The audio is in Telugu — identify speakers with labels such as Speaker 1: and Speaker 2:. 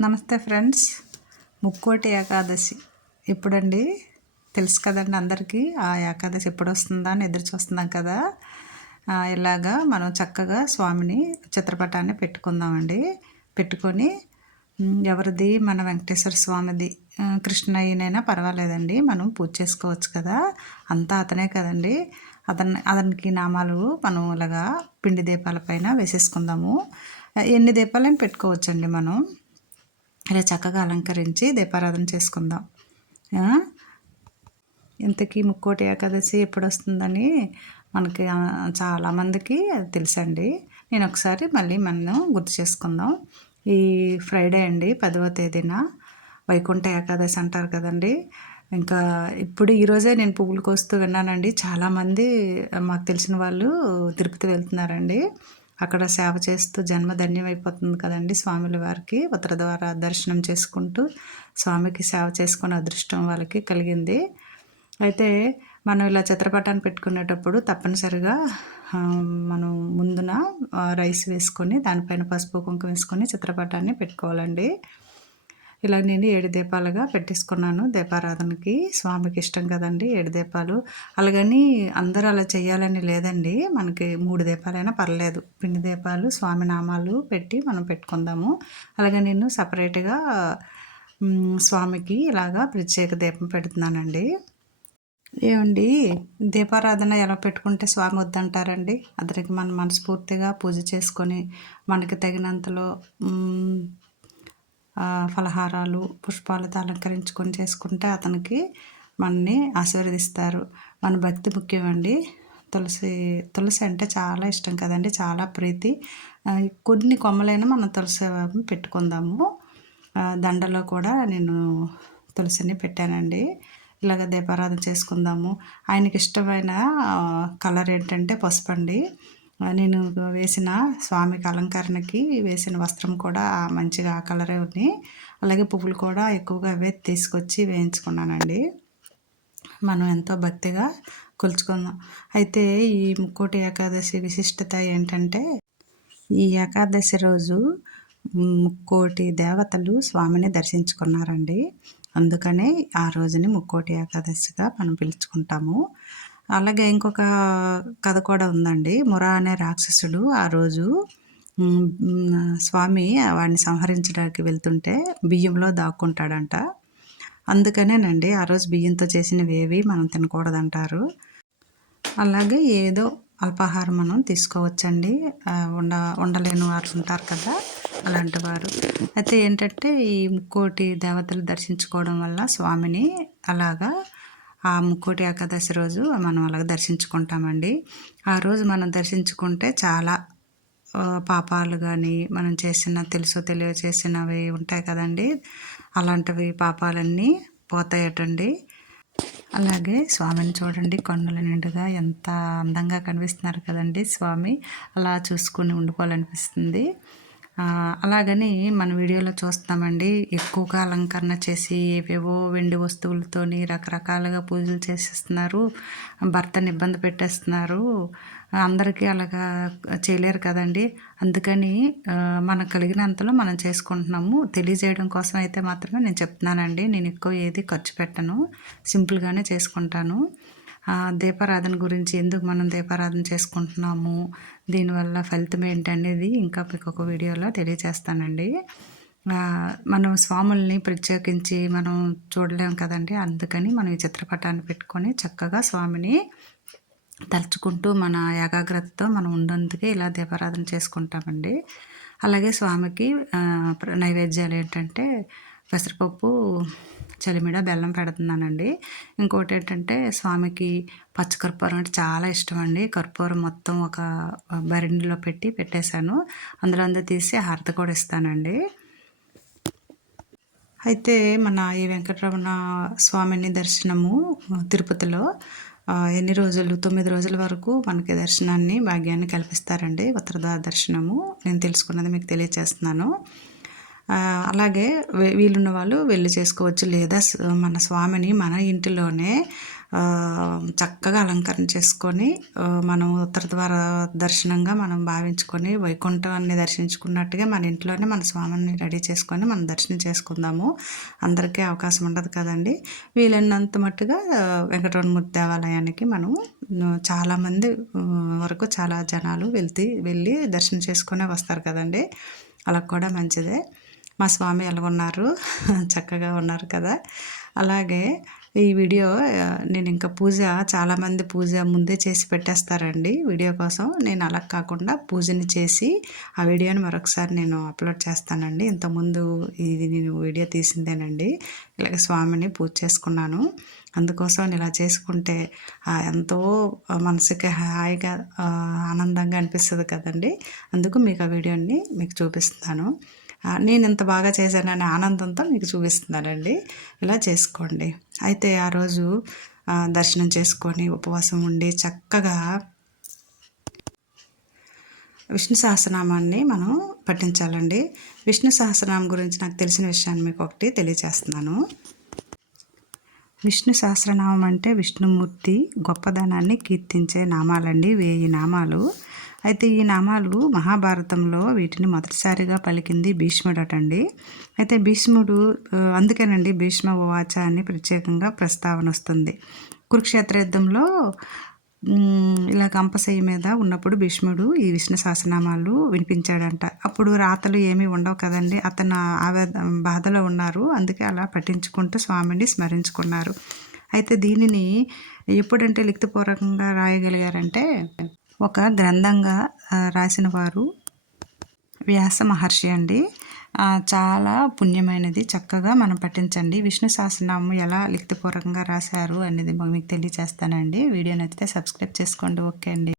Speaker 1: నమస్తే ఫ్రెండ్స్. ముక్కోటి ఏకాదశి. ఎప్పుడండి? తెలుసు కదండి అందరికీ. ఆ ఏకాదశి ఎప్పుడు వస్తుందా అని ఎదురు చూస్తున్నాం కదా. ఇలాగా మనం చక్కగా స్వామిని చిత్రపటాన్ని పెట్టుకుందామండి. పెట్టుకొని ఎవరిది? మన వెంకటేశ్వర స్వామిది. ఆ, కృష్ణయ్యనైనా పర్వాలేదండి. మనం పూజ చేసుకోవచ్చు కదా. అంతా అతనే కదండి. అతన్ని అతనికి నామాలు మనం ఇలాగా పిండి దీపాల పైన వేసేసుకుందాము. ఎన్ని దీపాలైనా పెట్టుకోవచ్చండి మనం? ఇలా చక్కగా అలంకరించి దీపారాధన చేసుకుందాం. ఇంతకీ ముక్కోటి ఏకాదశి ఎప్పుడు వస్తుందని మనకి చాలామందికి అది తెలుసండి. నేను ఒకసారి మళ్ళీ మనం గుర్తు చేసుకుందాం. ఈ ఫ్రైడే అండి పదవ తేదీన. వైకుంఠ ఏకాదశి అంటారు కదండి. ఇంకా ఇప్పుడు ఈరోజే నేను పువ్వులు కోస్తూ విన్నానండి. చాలామంది మాకు తెలిసిన వాళ్ళు తిరుపతి వెళ్తున్నారండి. అక్కడ సేవ చేస్తూ జన్మ ధన్యం అయిపోతుంది కదండి స్వాముల వారికి. ఉత్తర ద్వారా దర్శనం చేసుకుంటూ స్వామికి సేవ చేసుకునే అదృష్టం వాళ్ళకి కలిగింది. అయితే మనం ఇలా చిత్రపటాన్ని పెట్టుకునేటప్పుడు తప్పనిసరిగా మనం ముందున రైస్ వేసుకొని దానిపైన పసుపు కుంకుమ వేసుకొని చిత్రపటాన్ని పెట్టుకోవాలండి. ఇలా నేను ఏడు దీపాలుగా పెట్టేసుకున్నాను. దీపారాధనకి స్వామికి ఇష్టం కదండి ఏడు దీపాలు. అలాగని అందరూ అలా చేయాలని లేదండి. మనకి మూడు దీపాలైనా పర్లేదు. పిండి దీపాలు స్వామి నామాలు పెట్టి మనం పెట్టుకుందాము. అలాగే నేను సపరేట్గా స్వామికి ఇలాగా ప్రత్యేక దీపం పెడుతున్నానండి. ఏమండి? దీపారాధన ఎలా పెట్టుకుంటే స్వామి వద్దంటారండి? అతనికి మనం మనస్ఫూర్తిగా పూజ చేసుకొని మనకి తగినంతలో ఫలహారాలు పుష్పాలతో అలంకరించుకొని చేసుకుంటే అతనికి మనని ఆశీర్వదిస్తారు. మన భక్తి ముఖ్యమండి. తులసి తులసి అంటే చాలా ఇష్టం కదండి చాలా ప్రీతి. కొన్ని కొమ్మలైనా మనం తులసి పెట్టుకుందాము. దండలో కూడా నేను తులసిని పెట్టానండి. ఇలాగ దీపారాధన చేసుకుందాము. ఆయనకి ఇష్టమైన కలర్ ఏంటంటే పసుపు అండి నేను వేసిన స్వామికి అలంకరణకి వేసిన వస్త్రం కూడా మంచిగా ఆ కలరే ఉంది. అలాగే పువ్వులు కూడా ఎక్కువగా అవే తీసుకొచ్చి వేయించుకున్నానండి. మనం ఎంతో భక్తిగా కొలుచుకుందాం. అయితే ఈ ముక్కోటి ఏకాదశి విశిష్టత ఏంటంటే ఈ ఏకాదశి రోజు ముక్కోటి దేవతలు స్వామిని దర్శించుకున్నారండి. అందుకనే ఆ రోజుని ముక్కోటి ఏకాదశిగా మనం పిలుచుకుంటాము. అలాగే ఇంకొక కథ కూడా ఉందండి. మురా అనే రాక్షసుడు ఆ రోజు స్వామి వాడిని సంహరించడానికి వెళ్తుంటే బియ్యంలో దాక్కుంటాడంట. అందుకనేనండి ఆ రోజు బియ్యంతో చేసినవి ఏవి మనం తినకూడదంటారు. అలాగే ఏదో అల్పాహారం మనం తీసుకోవచ్చండి ఉండ ఉండలేని వారు ఉంటారు కదా అలాంటి వారు. అయితే ఏంటంటే ఈ ముక్కోటి దేవతలు దర్శించుకోవడం వల్ల స్వామిని అలాగా ఆ ముక్కోటి ఏకాదశి రోజు మనం అలాగ దర్శించుకుంటామండి. ఆ రోజు మనం దర్శించుకుంటే చాలా పాపాలు కానీ మనం చేసిన తెలుసో తెలియ చేసినవి ఉంటాయి కదండి. అలాంటివి పాపాలన్నీ పోతాయటండి. అలాగే స్వామిని చూడండి కన్నుల నిండుగా ఎంత అందంగా కనిపిస్తున్నారు కదండి స్వామి. అలా చూసుకుని ఉండిపోవాలనిపిస్తుంది. అలాగని మన వీడియోలో చూస్తామండి. ఎక్కువగా అలంకరణ చేసి ఏవేవో వెండి వస్తువులతోని రకరకాలుగా పూజలు చేసేస్తున్నారు. భర్తని ఇబ్బంది పెట్టేస్తున్నారు. అందరికీ అలాగా చేయలేరు కదండి. అందుకని మనకు కలిగినంతలో మనం చేసుకుంటున్నాము. తెలియజేయడం కోసం అయితే మాత్రమే నేను చెప్తున్నానండి. నేను ఎక్కువ ఏది ఖర్చు పెట్టను. సింపుల్గానే చేసుకుంటాను. దీపారాధన గురించి ఎందుకు మనం దీపారాధన చేసుకుంటున్నాము? దీనివల్ల ఫలితం ఏంటనేది ఇంకా మీకు ఒక వీడియోలో తెలియజేస్తానండి. మనం స్వాముల్ని ప్రత్యేకించి మనం చూడలేము కదండి. అందుకని మనం ఈ చిత్రపటాన్ని పెట్టుకొని చక్కగా స్వామిని తలుచుకుంటూ మన ఏకాగ్రతతో మనం ఉన్నందుకే ఇలా దీపారాధన చేసుకుంటామండి. అలాగే స్వామికి ప్ర- నైవేద్యాలు ఏంటంటే పెసరపప్పు చలిమిడ బెల్లం పెడుతున్నానండి. ఇంకోటి ఏంటంటే స్వామికి పచ్చకర్పూరం అంటే చాలా ఇష్టం అండి కర్పూరం మొత్తం ఒక బరిణిలో పెట్టి పెట్టేశాను. అందులో అందరూ తీసి హారతి కూడా ఇస్తానండి. అయితే మన ఈ వెంకటరమణ స్వామిని దర్శనము తిరుపతిలో ఎన్ని రోజులు? తొమ్మిది రోజుల వరకు మనకి దర్శనాన్ని భాగ్యాన్ని కల్పిస్తారండి ఉత్తరద్వార దర్శనము. నేను తెలుసుకున్నది మీకు తెలియచేస్తున్నాను. అలాగే వీలున్న వాళ్ళు వెళ్ళి చేసుకోవచ్చు. లేదా మన స్వామిని మన ఇంటిలోనే చక్కగా అలంకరణ చేసుకొని మనం ఉత్తర ద్వార దర్శనంగా మనం భావించుకొని వైకుంఠాన్ని దర్శించుకున్నట్టుగా మన ఇంట్లోనే మన స్వామిని రెడీ చేసుకొని మనం దర్శనం చేసుకుందాము. అందరికీ అవకాశం ఉండదు కదండి. వీలైనంత మట్టుగా ఆ, వెంకటరమణమూర్తి దేవాలయానికి మనం చాలామంది వరకు చాలా జనాలు వెళ్తే వెళ్ళి దర్శనం చేసుకునే వస్తారు కదండి. అలా కూడా మంచిదే. మా స్వామి ఎలా ఉన్నారు చక్కగా ఉన్నారు కదా. అలాగే ఈ వీడియో నేను ఇంకా పూజ చాలామంది పూజ ముందే చేసి పెట్టేస్తారండి. వీడియో కోసం నేను అలా కాకుండా పూజని చేసి ఆ వీడియోని మరొకసారి నేను అప్లోడ్ చేస్తానండి. ఇంతకుముందు ఇది నేను వీడియో తీసిందేనండి. ఇలాగ స్వామిని పూజ చేసుకున్నాను. అందుకోసం ఇలా చేసుకుంటే ఎంతో మనసుకి హాయిగా ఆనందంగా అనిపిస్తుంది కదండి. అందుకు మీకు ఆ వీడియోని మీకు చూపిస్తున్నాను. నేను ఇంత బాగా చేశాననే ఆనందంతో మీకు చూపిస్తున్నానండి. ఇలా చేసుకోండి. అయితే ఆ రోజు దర్శనం చేసుకొని ఉపవాసం ఉండి చక్కగా విష్ణు సహస్రనామాన్ని మనం పఠించాలండి. విష్ణు సహస్రనామం గురించి నాకు తెలిసిన విషయాన్ని మీకు ఒకటి తెలియజేస్తున్నాను విష్ణు సహస్రనామం అంటే విష్ణుమూర్తి గొప్పదనాన్ని కీర్తించే నామాలండి. వేయి నామాలు. అయితే ఈ నామాలు మహాభారతంలో వీటిని మొదటిసారిగా పలికింది భీష్ముడటండి. అయితే భీష్ముడు అందుకేనండి భీష్మ వాచ అని ప్రత్యేకంగా ప్రస్తావన వస్తుంది. కురుక్షేత్ర యుద్ధంలో ఇలా కంపశయ్య మీద ఉన్నప్పుడు భీష్ముడు ఈ విష్ణు సహస్రనామాలు వినిపించాడంట. అప్పుడు రాతలు ఏమీ ఉండవు కదండి అతను ఆవేద బాధలో ఉన్నారు అందుకే అలా పఠించుకుంటూ స్వామిని స్మరించుకున్నారు. అయితే దీనిని ఎప్పుడంటే లిఖితపూర్వకంగా రాయగలిగారంటే ఒక గ్రంథంగా రాసిన వారు వ్యాస మహర్షి అండి. చాలా పుణ్యమైనది. చక్కగా మనం పఠించండి. విష్ణు సహస్రనామం ఎలా లిఖితపూర్వకంగా రాశారు అనేది మీకు తెలియజేస్తానండి. వీడియో నచ్చితే సబ్స్క్రైబ్ చేసుకోండి. ఓకే అండి.